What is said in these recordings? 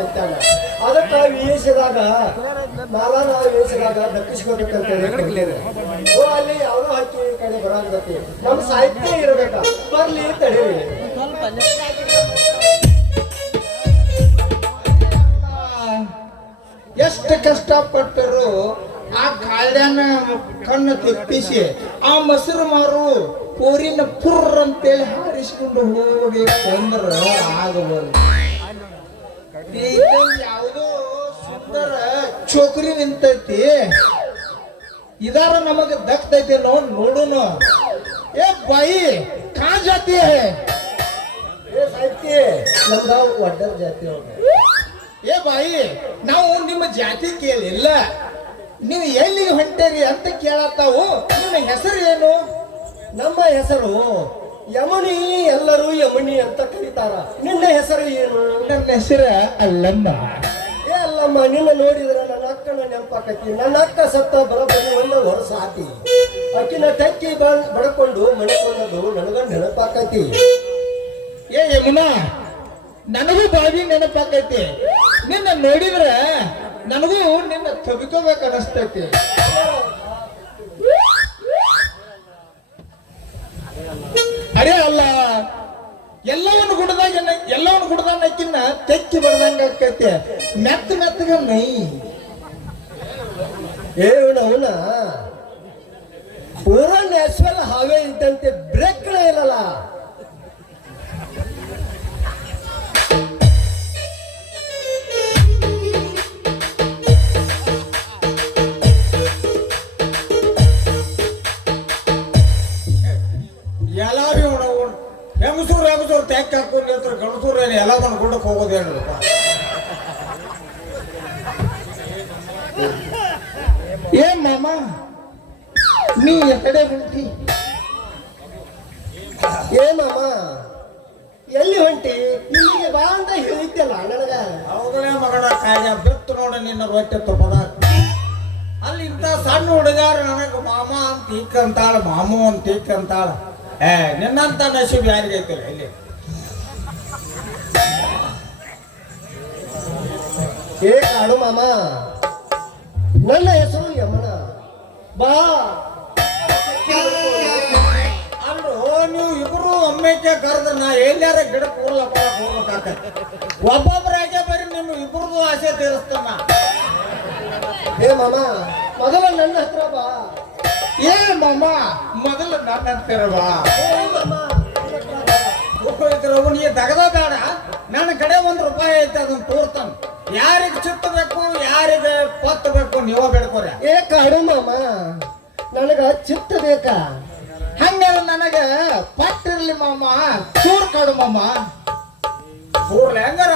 ಕಟ್ಟಾನ ಅದಕ್ಕ ವೀಸಿದಾಗ ನಾಲ ನಾವು ವೀಸಿದಾಗ ದಕ್ಕಿಸ್ಕೋಬೇಕಂತ ಹೇಳಿ ಓ, ಅಲ್ಲಿ ಯಾವ್ದೋ ಹಾಕಿ ಕಡೆ ಬರಾಕತ್ತಿ ನಮ್ ಸಾಹಿತ್ಯ ಇರಬೇಕ. ಬರ್ಲಿ ತಡೀರಿ ಎಷ್ಟು ಕಷ್ಟಪಟ್ಟರು ಆ ಕಾಳ್ಯಾನ ಕಣ್ಣು ತಿಪ್ಪಿಸಿ, ಆ ಮೊಸರು ಮಾರು ಊರಿನ ಪುರ್ರ ಅಂತೇಳಿ ಹಾರಿಸ್ಕೊಂಡು ಹೋಗಿ ಅಂದ್ರ ಆಗಬಲ್ಲ ಯಾವುದೋ ಸುಂದರ ಚೋಕರಿ ನಿಂತೈತಿ. ಇದಾರ ನಮಗ ದಕ್ತೈತಿ ನಾವು ನೋಡೋಣ ಏ ಬಾಯಿ ಕಾ ಜಾತಿ. ಹೈ ಏ ಸಾಹಿತ್ಯ ನಮ್ದ ಒಡ್ಡರ್ ಜಾತಿ ಏ ಬಾಯಿ ನಾವು ನಿಮ್ಮ ಜಾತಿ ಕೇಳಿಲ್ಲ. ನೀವು ಎಲ್ಲಿಗೆ ಹೊಂಟೇರಿ ಅಂತ ಕೇಳತ್ತಾವು. ನಿಮ್ಮ ಹೆಸರು ಏನು? ನಮ್ಮ ಹೆಸರು ಯಮನಿ ಎಲ್ಲರೂ ಯಮನಿ ಅಂತ ಕರೀತಾರ. ನಿನ್ನ ಹೆಸರು ಏನು? ನನ್ನ ಹೆಸರ ಅಲ್ಲಮ್ಮ. ಏ ಅಲ್ಲಮ್ಮ ನಿನ್ನ ನೋಡಿದ್ರ ನನ್ನ ಅಕ್ಕನ ನೆನಪಾಕತಿ. ನನ್ನ ಅಕ್ಕ ಸತ್ತ ಬರಬರಿ ಒಂದು ವರ್ಷ ಆತಿ ಅಕ್ಕಿನ ಟಕ್ಕಿ ಬ- ಬಡ್ಕೊಂಡು ಮನೆ ಬಂದದ್ದು ನನಗ ನೆನಪಾಕತಿ. ಏ ಯಮುನಾ ನನಗೂ ಬಾವಿ ನೆನಪಾಕೈತಿ. ನಿನ್ನ ನೋಡಿದ್ರೆ ನನಗೂ ನಿನ್ನ ಅನಸ್ತೈತಿ ಅರೇ ಅಲ್ಲ, ಎಲ್ಲವನ್ನು ಗುಡ್ದಾಗ ಎಲ್ಲವನ್ನು ಕುಡ್ದಾಗ ನಕ್ಕಿನ್ನ ತೆಕ್ಕಿ ಬರ್ದಂಗ ಆಕೈತಿ. ಮೆತ್ತ ಮೆತ್ತಗ ನೈ. ಏ ಅವನ ಪೂರ ನ್ಯಾಚುರಲ್ ಹಾವೇ ಇದ್ದಂತೆ ಬ್ರೇಕ್ಗಳೇ ಇರಲ್ಲ. ಹತ್ರ ಗಣತೂರ ಏನು ಎಲ್ಲ ಬಂದು ಗುಡ್ಡಕ್ಕೆ ಹೋಗೋದೇನಪ್ಪ ಏನ್ ಮಾಮ? ನೀ ಎಕಡೆ ಹೊಂಟಿ? ಏನಮ್ಮ ಎಲ್ಲಿ ಹೊಂಟಿ? ನಿಮಗೆ ಬಾ ಅಂತ ಹೇಳಿದ್ದಲ್ಲ ನನಗ. ಹೌದನೇ ಮಗನ ಕಾಯ ಬಿತ್ತು ನೋಡ ನಿನ್ನ ರೊಟ್ಟೆ ತಪ್ಪದ. ಅಲ್ಲಿ ಇಂಥ ಸಣ್ಣ ಹುಡುಗಾರ ನನಗೆ ಮಾಮ ಅಂತ ಈಕಂತಾಳ, ಮಾಮು ಅಂತ ಈಕಂತಾಳ. ಏ, ನಿನ್ನಂತ ನಶೀಬ್ ಯಾರಿಗೈತಿಲ್ಲ ಇಲ್ಲಿ? ಏ ಕಾಡು ಮಾಮ. ನನ್ನ ಹೆಸರು ಯಮನ. ಬಾ. ಅಲ್ರು ನೀವು ಇಬ್ರು ಒಮ್ಮೆಕ್ಕೆ ಕರೆದ್ರೆ ನಾ ಎಲ್ಲಾರ ಗಿಡ ಕೂರ್ಲಪ್ಪ ಹೋಗ್ಬೇಕಾಗತ್ತೆ ಒಬ್ಬೊಬ್ಬರಾಗೆ ಬರೀ ನಿಮ್ಮ ಇಬ್ರದು ಆಸೆ ತೀರಿಸ್ತಾನ ಏ ಮಾಮ ಮೊದಲ ನನ್ನ ಹತ್ರ ಬಾ. ಏ ಮಾಮ ಮೊದಲು ನನ್ನ ಮಾಮ, ನನ್ನ ನೀ ತಗದ ಬೇಡ. ನನ್ನ ಕಡೆ ಒಂದು ರೂಪಾಯಿ ಐತೆ ಅದನ್ನ ತೋರ್ತಾನ. ಯಾರಿಗೆ ಚಿತ್ತಬೇಕು ಯಾರಿಗೆ ಪತ್ತಬೇಕು ನೀವ ಬೇಡ್ಕೋರ. ಏ ಕಾಡು ಮಾಮ ನನಗ ಚಿತ್ತ ಬೇಕಾ? ಹಂಗಲ್ಲ ನನಗ ಪಟ್ಟಿರ್ಲಿ ಮಾಮ ಚೂರ್ ಕಾಡು ಮಾಮ. ಚೂರ್ಲ ಹೆಂಗಾರ?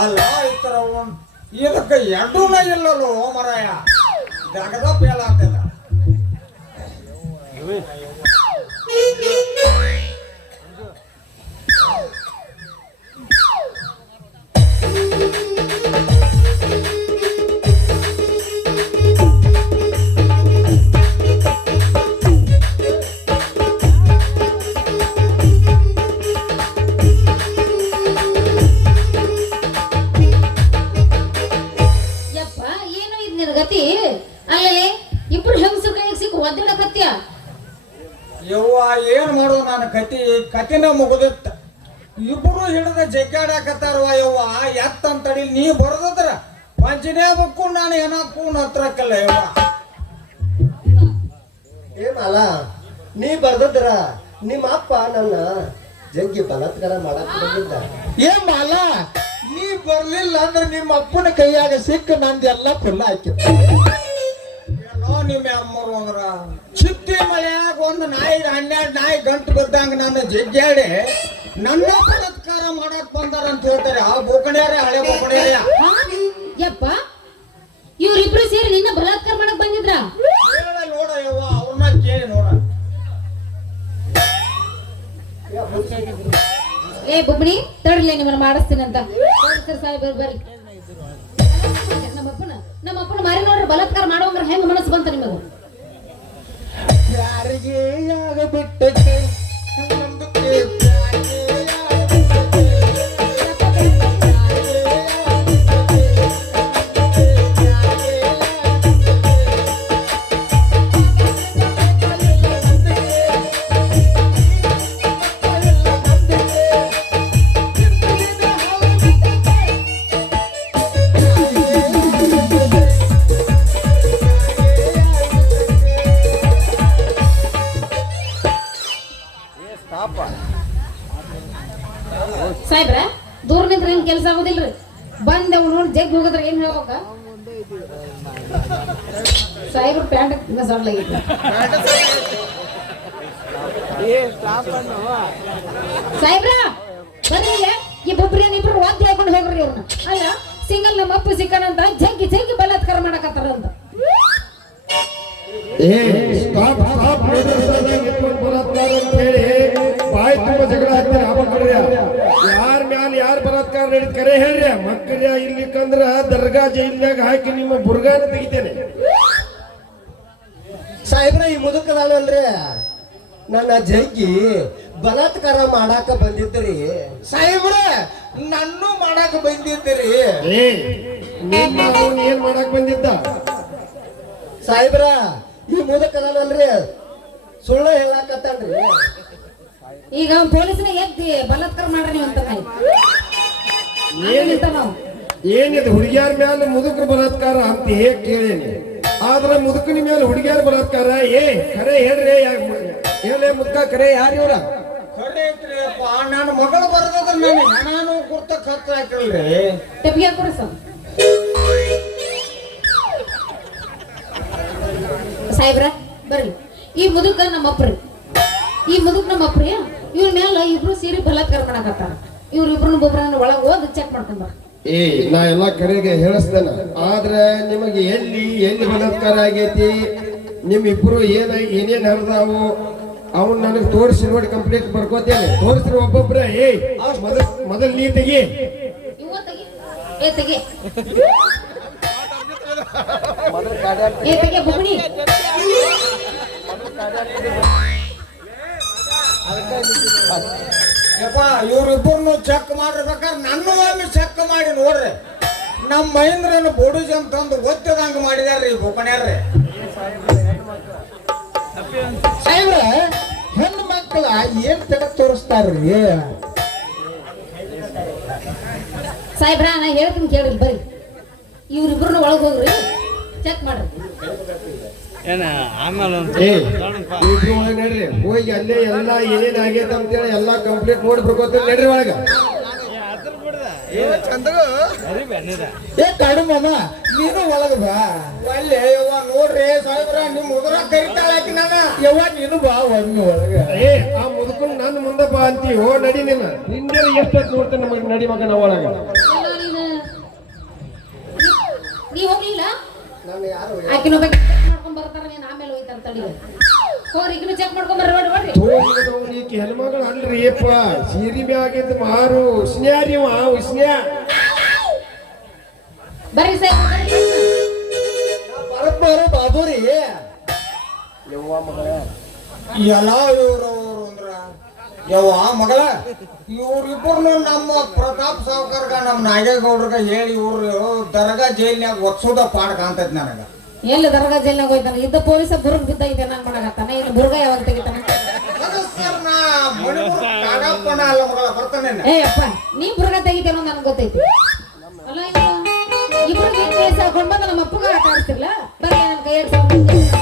ಅಲ್ಲ ಈ ತರ ಒಂದ್- ಇದಕ್ಕೆ ಎಡ್ಡೂನ ಇಲ್ಲಲ್ಲೋ ಮರಾಯ. ಜಗದ ಫೇಲ್ ಆಗ್ತಿಲ್ಲ ನಿನ್ನ ಗತಿ. ಅಲ್ಲೇ ಇಬ್ರು ಹೆಂಗಸರು ಕೈಗೆ ಸಿಕ್ಕ? ಒದ್ದಾಡಕತ್ಯ ಯವ್ವ ಏನ್ ಮಾಡೋದು ನಾನು ಕತಿ? ಕತಿನ ಮುಗುದಿತ್ತ. ಇಬ್ರು ಹಿಡಿದ ಜಗ್ಗಾಡಕತ್ತಾರವ ಯವ್ವ. ಎತ್ತಂತಡಿ ನೀ ಬರ್ದತ್ರ ಪಂಚನೇ ಬಕ್ಕು ನಾನು ಏನಕ್ಕೂ ಹತ್ರಕ್ಕಲ್ಲ ಯವ್ವ. ಏ ಮಾಲ? ನೀ ಬರ್ದದ್ರ? ನಿಮ್ಮ ಅಪ್ಪ ನನ್ನ ಜಗ್ಗಿ ಬಲತ್ಕಾರ ಮಾಡಕ್ ಬಂದಿದ್ದ. ಏ ಮಾಲ? ನೀ ಬರ್ಲಿಲ್ಲ ಅಂದ್ರೆ ನಿಮ್ಮ ಅಪ್ಪನ ಕೈಯಾಗ ಸಿಕ್ಕ ನಂದೆಲ್ಲ ಖುಲ್ಲ ಹಾಕಿತ್ತು ಏನೋ ನಿಮ್ಮ ಅಮ್ಮರು ಅಂದ್ರ. ಚಿತ್ತಿ ಮಳೆಯಾಗ ಒಂದು ನಾಯಿ ಹನ್ನೆರಡು ನಾಯಿ ಗಂಟು ಬಿದ್ದಂಗ ನನ್ನ ಜಗ್ಗಾಡಿ ನನ್ನ ಸತ್ಕಾರ ಮಾಡಕ್ ಬಂದಾರ ಅಂತ ಹೇಳ್ತಾರೆ. ಆ ಬೋಕಣ್ಯಾರ ಹಳೆ ಬೋಕಣ್ಯಾರ? ಯಪ್ಪ ಇವ್ರಿಬ್ರು ಸೇರಿ ನಿನ್ನ ಬಲಾತ್ಕಾರ ಮಾಡಕ್ ಬಂದಿದ್ರ? ಹೇಳ ನೋಡ ಯವ್ವ ಅವ್ರನ್ನ ಕೇಳಿ ನೋಡ. ಏ ಬುಬ್ಣಿ ತಡಲಿ ನಿಮ್ಮನ್ನ ಮಾಡಿಸ್ತೀನಿ ಅಂತ. ಸಾಹೇಬ್ ಬರ್ರಿ ನಮ್ಮಪ್ಪನ ನಮ್ಮಪ್ಪನ ಮಾರಿ ನೋಡ್ರಿ, ಬಲಾತ್ಕಾರ ಮಾಡೋಂಗ್ರ ಹೆಂಗ್ ಮನಸ್ಸು ಬಂತ ನಿಮಗೆ? ಯಾರಿಗೆ ಯಾಗ ಬಿಟ್ಟಕ್ಕೆ ಕೆಲಸ ಆಗುದಿಲ್ರಿ ಬಂದ ಅವ್ನು ನೋಡಿ ಜಗ್ ಹೋಗಿದ್ರೆ ಏನ್ ಹೇಳ್ಬೇಕ ಸಾಹೇಬ್ರ ಪ್ಯಾಂಟ್ ಸಡ್ಲಾಗಿತ್ತು ಸಾಹೇಬ್ರ ಬರ್ರಿ ಇಲ್ಲಿ. ಈ ಬೊಬ್ರಿ ಇಬ್ರು ವಾದ್ಯ ಹಾಕೊಂಡು ಹೋಗ್ರಿ ಅವ್ರನ್ನ ಅಲ್ಲ ಸಿಂಗಲ್ ನಮ್ಮ ಅಪ್ಪ ಸಿಕ್ಕನಂತ ಜಗ್ಗಿ ಜಗ್ಗಿ ಬಲಾತ್ಕಾರ ಮಾಡಕತ್ತಾರ ಅಂತ. ಏ ಸ್ಟಾಪ್ ಸ್ಟಾಪ್ ಬಲಾತ್ಕಾರ ಅಂತ ಹೇಳಿ ಬಾಯಿ ತುಂಬ ಜಗಳ ಹಾಕ್ತಾರೆ ಅಬಕ್ರಿ ಯಾರ ಬಲಾತ್ಕಾರ ನಡೀತ್ ಕರೆ ಹೇಳ್ರಿ. ಮಕ್ಕಳ ಇರ್ಲಿಕ್ಕಂದ್ರ ದರ್ಗಾ ಜೈಲ್ನಾಗ ಹಾಕಿ ನಿಮ್ಮ ಬುರ್ಗಾನ ತೆಗಿತೇನೆ. ಸಾಹೇಬ್ರ ಈ ಮುದುಕದಾನಲ್ರಿ ನನ್ನ ಜಗ್ಗಿ ಬಲಾತ್ಕಾರ ಮಾಡಾಕ ಬಂದಿದ್ರಿ. ಸಾಹೇಬ್ರ ನನ್ನೂ ಮಾಡಾಕ ಅವ್ನ್ ಏನ್ ಮಾಡಾಕ ಬಂದಿದ್ದ? ಸಾಹೇಬ್ರ ಈ ಮುದುಕದಾನಲ್ರಿ ಸುಳ್ಳು ಹೇಳಾಕತ್ತಾನ್ರಿ ಈಗ ಪೊಲೀಸ್ನ ಎದ್ದಿ ಬಲಾತ್ಕಾರ ಮಾಡ್ರಿ ನೀವು ಅಂತ ಏನಿತ್ತ ನಾವು. ಏನಿದೆ ಹುಡುಗಿಯರ ಮ್ಯಾಲ ಮುದುಕರ ಬಲಾತ್ಕಾರ ಅಂತ ಹೇಗ್ ಕೇಳೇನಿ? ಆದ್ರೆ ಮುದುಕನ ಮೇಲೆ ಹುಡುಗಿಯರ ಬಲಾತ್ಕಾರ ಏ ಕರೆ ಹೇಳ್ರಿ ಹೇಳೇ ಮುದ್ಕ ಕರೆ ಯಾರು ಇವ್ರ? ನನ್ನ ಮಗಳು ಬರದ್ರ ನಾನು ನಾನು ಗುರ್ತ ಖರ್ಚು ಹಾಕಿಲ್ರಿ. ಹಾಕೊಡಿ ಸರ್. ಸಾಹೇಬ್ರ ಬರ್ರಿ. ಈ ಮುದುಕ ನಮ್ಮ ಅಪ್ರಿ ಈ ಮುದುಕ್ ನಮ್ಮ ಅಪ್ರಿ ಇವ್ರ ಮೇಲೆ ಇಬ್ರು ಸೇರಿ ಬಲಾತ್ಕಾರ ಮಾಡಕತ್ತಾರ. ಇವ್ರ ಇಬ್ರು ಒಬ್ಬರನ್ನ ಒಳಗೆ ಹೋದ್ ಚೆಕ್ ಮಾಡ್ಕೊಂಡ್ ಬಾ. ಏ ನಾ ಎಲ್ಲ ಕರೆಗೆ ಹೇಳಿಸ್ತೇನೆ. ಆದ್ರೆ ನಿಮಗೆ ಎಲ್ಲಿ ಎಲ್ಲಿ ಬಲಾತ್ಕಾರ ಆಗೈತಿ? ನಿಮ್ ಇಬ್ರು ಏನ ಏನೇನ್ ಹರಿದಾವು ಅವ್ನ್ ನನಗೆ ತೋರಿಸಿ ನೋಡಿ ಕಂಪ್ಲೀಟ್ ಬರ್ಕೋತೇನೆ. ತೋರಿಸ್ರಿ ಒಬ್ಬೊಬ್ರ ಏಯ್ ಮೊದಲ್ ಮೊದಲ್ ನೀ ತೆಗಿ. ಇವ ತೆಗಿ. ಏ ತೆಗಿ. ಏ ತೆಗಿ ಬುಗುಣಿ. ಯಪ್ಪ ಇವ್ರಿಬ್ಬರನ್ನು ಚೆಕ್ ಮಾಡಿರ್ಬೇಕಾದ್ರೆ ನನ್ನ ಒಮ್ಮೆ ಚೆಕ್ ಮಾಡಿ ನೋಡ್ರಿ. ನಮ್ಮ ಮಹೇಂದ್ರನ ಬೋಡೂಜ್ ತಂದು ಒತ್ತದಂಗ ಮಾಡಿದಾರ್ರಿ ಈ ಬುಕಣ್ಯಾರ್ರಿ ಸಾಹೇಬ್ರ ಹೆಣ್ಣು ಮಕ್ಕಳ ಏನ್ ತೆಗೆದು ತೋರಿಸ್ತಾರ್ರಿ? ಸಾಹೇಬ್ರ ನಾ ಹೇಳ್ತೀನಿ ಕೇಳಿ ಬರ್ರಿ. ಇವ್ರಿಬ್ರನ್ನ ಒಳಗೆ ಹೋಗ್ರಿ ಚೆಕ್ ಮಾಡ್ರಿ. ಏನ ಆಮೇಲೆ ಒಂದ್ ಏ ಇಬ್ರು ಒಳಗ್ ನಡ್ರಿ. ಹೋಗಿ ಅಲ್ಲೇ ಎಲ್ಲ ಏನಾಗೈತೆ ಆಗೈತೆ ಅಂತೇಳಿ ಎಲ್ಲಾ ಕಂಪ್ಲೀಟ್ ನೋಡಿ ಬರ್ಕೋತೇನೆ ನಡ್ರಿ ಒಳಗ. ಏ ನೀನು ಒಳಗ ಬಾ. ಒಳ್ಳೆ ಯವ್ವ ನೋಡ್ರಿ ಸಾಹೇಬ್ರ ನಿಮ್ ಉದುರ ಕರಿತಾಳಾಕಿ ನಾನ. ಯವ್ವ ನೀನು ಬಾ ಒಮ್ಮೆ ಒಳಗ. ಏ ಆ ಮುದುಕೊಂಡು ನನ್ನ ಮುಂದೆ ಬಾ ಅಂತಿ. ಓ ನಡಿ ನೀನು. ಹಿಂದೆ ಎಷ್ಟೊತ್ತು ನೋಡ್ತೇನೆ ನಮಗೆ ನಡಿ ಮಗ ನಾವು ಒಳಗ. ನೀ ಹೋಗ್ಲಿಲ್ಲ? ನನ್ನ ಯಾರು ಆಕಿನ ಬಗ್ಗೆ ಮಾಡ್ಕೊಂಡ್ ಬರ್ತಾರ ನೀನ್ ಆಮೇಲೆ ಹೋಯ್ತಾರ ತಡಿ ಹೋಗ್ರಿ ಚೆಕ್ ಮಾಡ್ಕೊಂಡ್ ಬರ್ರಿ ನೋಡ್ರಿ ನೋಡ್ರಿ. ತೋರಿಸಿದವನು ಈಕೆ ಹೆಣ್ಮಗಳು ಅಲ್ರಿ ಅಪ್ಪ. ಸೀರಿ ಮಾರು. ಉಸ್ನ್ಯಾ ಬರ್ರಿ. ಬರಬ್ಬರು ಬಾಬುರಿ ಎಲ್ಲ ಇವ್ರು ಅಂದ್ರ. ಯವ್ವ ಮಗಳ. ಇವ್ರಿಬ್ರು ನಮ್ಮ ಪ್ರತಾಪ್ ಸಾವ್ಕರ್ಗ ನಮ್ಮ ನಾಗೇಗೌಡ್ರಗ ಹೇಳಿ ಇವ್ರು ದರ್ಗಾ ಜೈಲ್ನ್ಯಾಗ ಒತ್ಸೋದ ಪಾಡ್ ಕಾಣ್ತೈತಿ ನನಗ. ಎಲ್ಲಿ ದರ್ಗಾ ಜೈಲ್ನಾಗ ಹೋಯ್ತಾನ? ಇದ್ದ ಪೊಲೀಸ ಬುರುಗ್ ಬಿದ್ದೈತೆ ನಾನು ಮಾಡಾಕತ್ತಾನೆ. ಇನ್ನು ಬುರ್ಗ ಯಾವಾಗ ತೆಗಿತಾನ? ಸರ್ ನಾ ಏ ಅಪ್ಪ ಬುರ್ಗ ತೆಗಿತೇನೋ ನನ್ಗೆ ಗೊತ್ತೈತಿ. ಅಲ್ಲ ಇಬ್ರು ಕೇಸ್ ಹಾಕೊಂಡ್ ಬಂದು ನಮ್ಮ ಅಪ್ಪಗ ಆಟ ಆಡ್ತಿರ್ಲ? ಬರ್ರಿ ನನ್ನ ಕೈ